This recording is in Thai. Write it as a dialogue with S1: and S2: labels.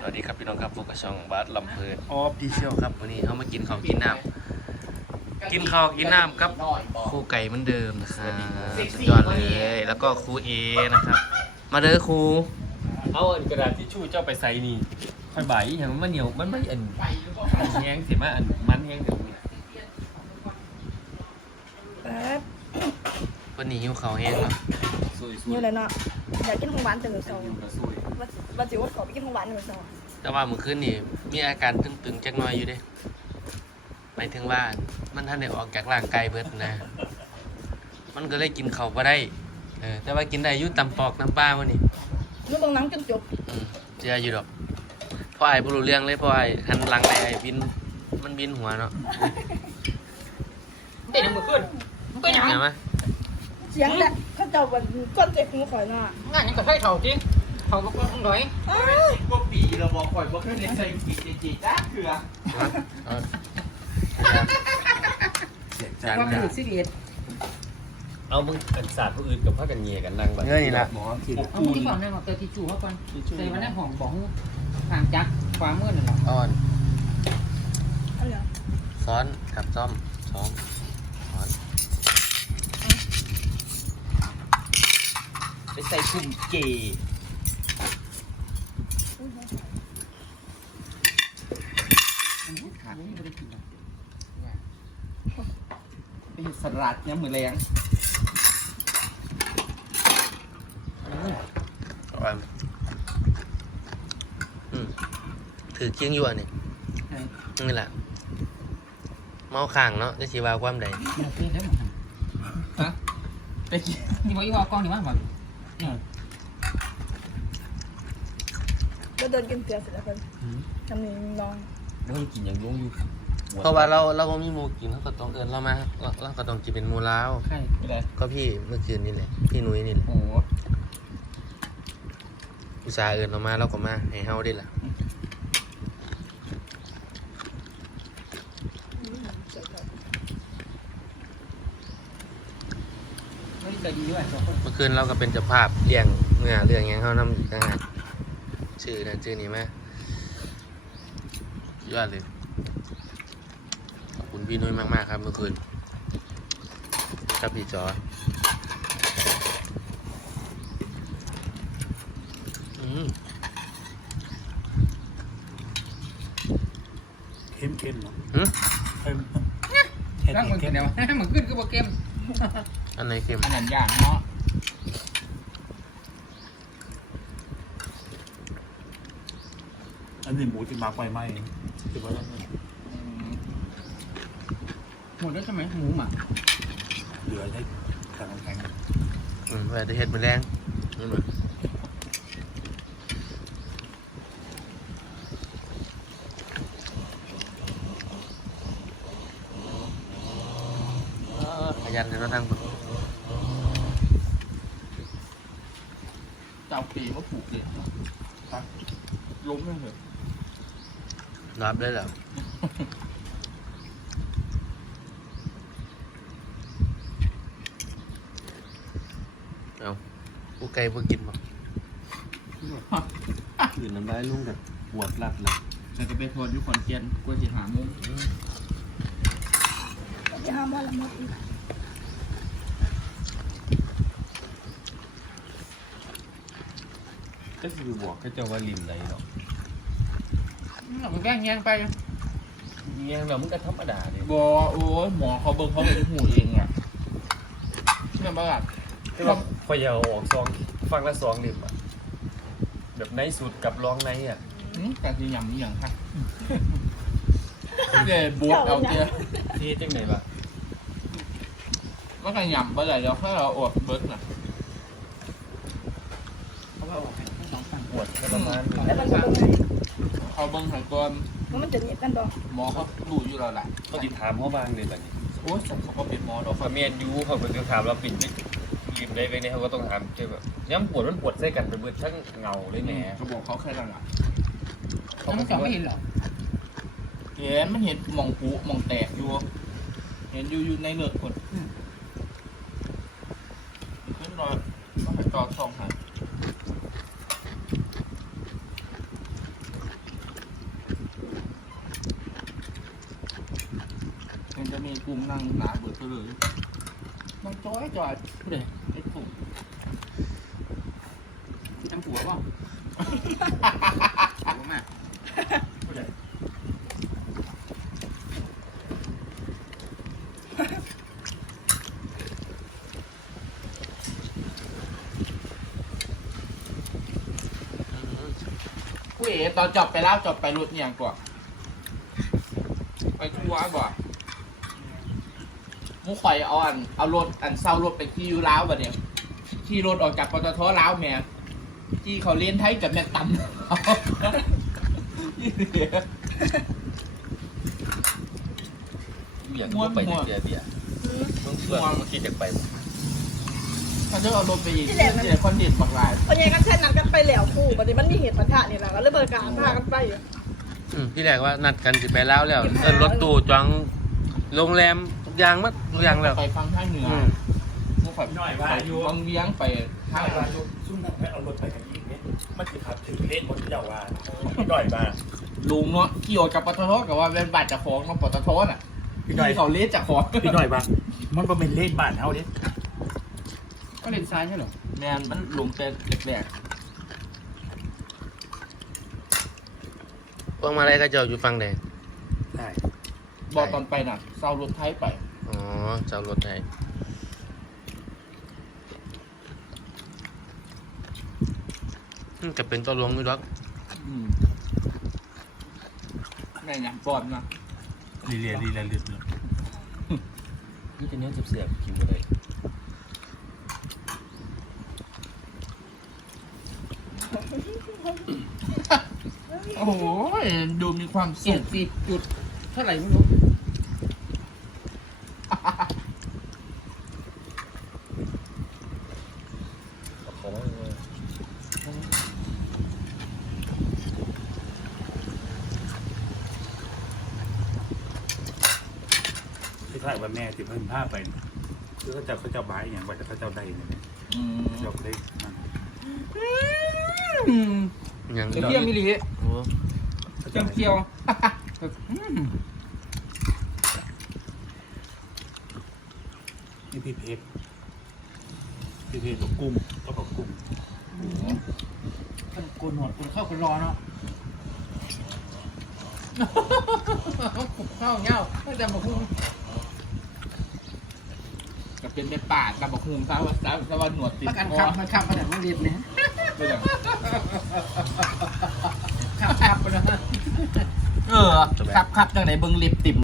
S1: สวัสดีครับพี่น้องครับพวกกระช่องบาสลำเพลินออฟดิเชียลครับวันนี้เขามากินข้าวกินน้ำกินข้าวกินน้ำครับครูไก่เหมือนเดิมนะครับสุดยอดเลยแล้วก็ครูเอนะครับมาเด้อครูเอาอันกระดาษทิชชู่เจ้าไปใส่นี่ค่อยใบอย่างมันเหนียวมันไม่อันแห้งเสียมาอันมันแห้งเดี๋ยวนี้วันนี้หิวข้าวแห้งแล้ว
S2: như là nọ giờ cái không bán từ người sau và chỉ có khẩu cái không bán từ người sau
S1: แต่ว่าเมื่อคืนนี่มีอาการตึงๆจักหน่อยอยู่เด้หมายถึงว่ามันท่านได้ออกจากร่างกายเบิดนะ มันก็เลยกินข้าวบ่ได้แต่ว่ากินได้อยู่ตำปอกน้ำปลาวันนี้
S2: nó còn nắng chân chụp
S1: เจออยู่ดอกพอไอ้บ่รู้เรื่องเลยพอไอ้หันหลังไปไอ้บินมันบินหัวเนาะ
S3: เด็กมันขึ้นมันก็ยัง
S1: เห็นไหม
S2: sáng đấy các cháu vẫn con chạy không khỏi nọ
S3: งานยังก็ใช่เท่าจริงเท่าก็ต้องร้อย
S4: พวกปีเราบอกข่อยบอกแค่ในใจจีจ้าเถื่อ
S1: จาน
S3: ความ
S1: จา
S3: รู้
S1: น
S3: สิเอ็ด
S1: เอามึงอันศาสตร์ผู้อื่นกับพากันเงียกันนั่งแบบนี่ละ
S4: หมอกิน
S3: เอาที่ก่อนนั่งเอาเตอร์ทิชชู่เขาก่อนใส่วันนั้นหอมบอกห่างจักความมืดนั่นแหละ
S1: อ่อน
S2: ăn nhở
S1: ซ้อนกับซ่อมซ้อมซ้อน
S4: ไปใส่กลุ่มเกย์ไปสลัดเนี่ยมือแรง
S1: อ่อนถือเคียงอยู่อันนี้นี่แหละเมาข่างเนาะจะชีวาความใด
S3: มันเป็นได้หมด
S4: ฮะไปกิน
S3: นี่บอกยี่ห้อกล้องนี่มั้งบอก
S2: nó đơn kim tiền sẽ là phần thằng này ngon
S4: แล้วกินอย่างยุ่งอยู่
S1: เพราะว่าเราก็มีหมูกินเขาก็ต้องเอินเรามาเราก็ต้องกินเป็นหมูล้าว
S3: ใช่
S4: ไม่ได้
S1: ก็พี่เมื่อคืนนี่แหละพี่นุ้ยนี่แหละ
S4: โอ้โห
S1: อุตส่าห์เอินเรามาเราก็มาให้เฮาได้ล่ะ
S3: ไม่ได้ดีด้วยสองคน
S1: เมื่อคืนเราก็เป็นเจ้าภาพเลี้ยงเมื่อเรื่องอย่างเขานำอีกนะฮะชื่อนั่นชื่อนี้ไหมยอดเลยขอบคุณพี่นุ้ยมากๆครับเมื่อคืนครับพี่จอ
S4: เข้มเนาะ
S1: หืม
S4: เข้ม
S3: ร่างมันเป็นไงวะมันขึ้นก็โปรแกรม
S1: อันไหนเค็ม
S4: อันนั้นอย่างเนาะอันนี้หมูที่มาร์กไฟไหมคือว่า
S3: หมดแล้วใช่ไหมหมูหมา
S4: เหลือให้แข็งแข็ง
S1: ไปได้เห็ดมือแรงนี่เหมือนขยันเลยเนาะทางผม
S4: เจ้าปีก็ผูกเลยล้มเลยเหรอ
S1: รับได้แล้วเอาผู้ไก่ผู้กินบ่
S4: อื่นน้ำลายลุ่งแบบปวดรัดเลยฉันจะไปโทษยุคอนเทียนกลัวจะหามุ้ง
S2: cái ham là một
S4: ก็คือบอกก็จะว่าริมไหนเนาะ
S3: มันแย่งแย่งไป
S1: เงี้ยเรามันก็ธรรมดาเลย
S4: บอโอ้ยหมอเขาเบิ่งเขาเป็นหูเองอ่ะใช่ไหมบ้าง
S1: คือว่าพอยาวออกซองฟังละสองเล่มอะแบบในสุดกับร้องในอ่ะ
S4: แต่ที่ยำนี่อย่างค่ะเดี๋ยวบูทเอาเจ้า
S1: ที่จังไหนบ้าง
S4: เมื่อกี้ยำเมื่อไหร่เราแค่เราอดเบิร์ดน่ะ
S3: เขาก็ออกสองฝั่ง
S1: ปวดประมาณ
S2: cái phần của
S4: เขาเบิ่งหายก่อน
S2: nó chỉnh nhịp căn đó
S4: หมอเขาดูอยู่แล้วแหละ
S1: เขาติดถามเขาบ้างเลยแบบนี้
S4: โอ้ยเขาก็เป็นหมอดอก
S1: เขาเมียนยูเขาเป็นถามเราปิ่นไปริมได้ไปเนี่ยเขาก็ต้องถามเจอแบบย้ำปวดมันปวดใส่กันไปเบิดทั้งเงาเลยแหม
S4: เขาบอกเขาแค่นั้นอ่ะ
S3: แล้วมันสองไม่เห็นหรอ
S4: เห็นมันเห็นหมองผูหมองแตกอยู่เห็นอยู่ในเลือดคนขึ้นรอยก็ให้ต่อช่องหายปุ่มนั่งหนาเบิดไปเลยนั่งจอยผู้ใดไอ้ปุ่ม
S3: ทำผัวเปล่าผัวมา
S4: ผู้เอ๋ตอนจบไปแล้วจบไปรถเนี่ยก่อนไปทัวร์ก่อนมุ้งข่อยเอารถเศร้ารถไปที่ยูร้าวแบบเนี้ยขี่รถออกจากปตทร้าวแม่ที่เขาเลี้ยนไทยกับแม่ตั้ม
S1: อย่างนี้ไปเบียร์เบียร์ต้องเชื่อต้องคิดจากไป
S4: เขาจะเอารถไปอีกเดี๋ยวคอนเทนต์บางราย
S2: คนยังกันแค่นั้นกันไปแล้วคู่บัดนี้มันมีเหตุปะทะนี่แหละก็เลยเบิกการพากันไปอยู่
S1: พี่แรกว่านัดกันสิไปแล้วรถตู้จังโรงแรมทุกอย่างมัดทุกอย่างแล้ว
S4: ไปฟังท่าเหนือมุ้งข่อย
S5: หน่อยว่าอยู่
S4: วังเวียงไป
S5: หน่อยว่าอยู่ซุ่มนั่นให้เอารถไปกันอีกเนี่ยมันจะขับถึงเล่นหมดที่เจ้าว่าหน่อยมา
S4: ลุงเนาะขี่ออกจากปตทกับว่าเป็นบาทจากของเนาะปตทน่ะ
S5: พี่หน่อย
S4: ที่เขาเลี้ยนจากของ
S5: พี่หน่อยมามันก็เป็นเล่นบ้านเฮาเด้
S3: ก็เลนซ้ายใช่เหรอ
S4: แมนมันหลงเป็นแรก
S1: พวกมาอะไรก็เจ้าอยู่ฟังแดง
S5: ใช่
S4: ๆบอกตอนไปน่ะเซารถไทยไป
S1: อ๋อเจ้ารถไทยก็เป็นตัวลงอยู่ดอก
S4: แม่ยังบอลนะ
S5: ลีเลียเลือด
S1: นี่จะเนื้อเสียบๆกินอะไร
S4: โอ้โหดูมีความ
S3: เจ็
S4: สุ
S3: ด
S4: ข
S3: สิบจุดเท่าไหร่ไม่รู้
S5: ที่ถ่ายว่าแม่ที่เพิ่นพาไปคือเขาเจ้าบายอย่างว่าเขาเจ้าได้เนี่ย
S4: อืม
S5: เจ้าได้มัน
S1: ยัง
S3: เที่ยงมิลลิ
S1: โอ้
S3: เที่ยงเที่ยว
S5: นี่พี่เพชรกับกุ้งก็กับกุ้ง
S3: คนโกนหนวดคนเข้าคนรอเนาะเข้าเงาไม่จำบอกพูด
S4: ก็เป็นในป่ากับบอกฮูมซะว่าหนวดติด
S3: ประกัน
S4: คอ
S3: ขับมันขับมาแต่มันเรียบเนี่ย
S4: ก็อย่าง
S3: ขับนะ
S4: ครับจังไหนเบิ้งเล็บติ่ม